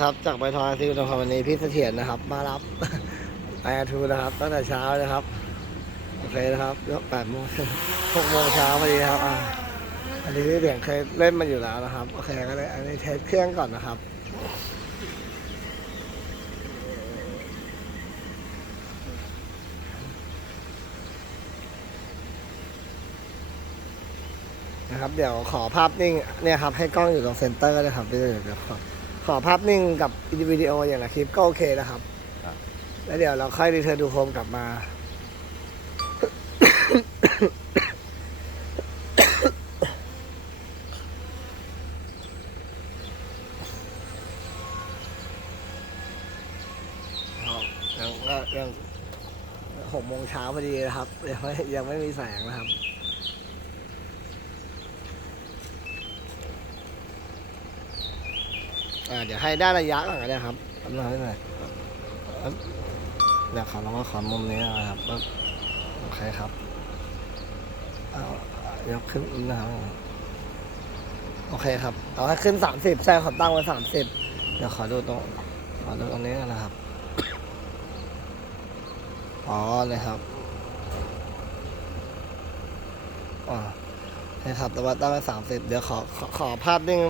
ครับจากไปทอยซิลนะครับวันนี้พี่เสถียรนะครับ มารับไออาทูนะครับตั้งแต่เช้านะครับโอเคนะครับยกแปดโมงหกโมงเช้าพอดีครับอ่าอันนี้พี่เสียงเคยเล่นมาอยู่แล้วนะครับโอเคก็เลยอันนี้เทสเครื่องก่อนนะครับนะครับเดี๋ยวขอภาพนิ่งเนี่ยครับให้กล้องอยู่ตรงเซนเตอร์นะครับเดี๋ยวเดี๋ยวขอ ขอภาพนิ่งกับวิดีโออย่างละคลิปก็โอเคนะครับแล้วเดี๋ยวเราค่อยรีเทิร์นดูโฮมกลับมาครับยังก็ยังหกโมงเช้าพอดีนะครับ ยังไม่ยังไม่มีแสงนะครับ อ่าเดี๋ยวให้ได้ระยะก่อนก็ได้ครับทำหน่อยหน่อยเดี๋ยวขอลองมาขอมุมนี้นะครับปึ๊บโอเคครับเอายกขึ้นนะครับโอเคครับเอาให้ขึ้นสามสิบใช่ขอตั้งไว้สามสิบเดี๋ยวขอดูตรงขอดูตรงนี้นนะครับอ๋อเลยครับอ๋อใช่ครับแต่ว่าตั้งไว้สามสิบเดี๋ยวขอขอขอภาพนิ่ง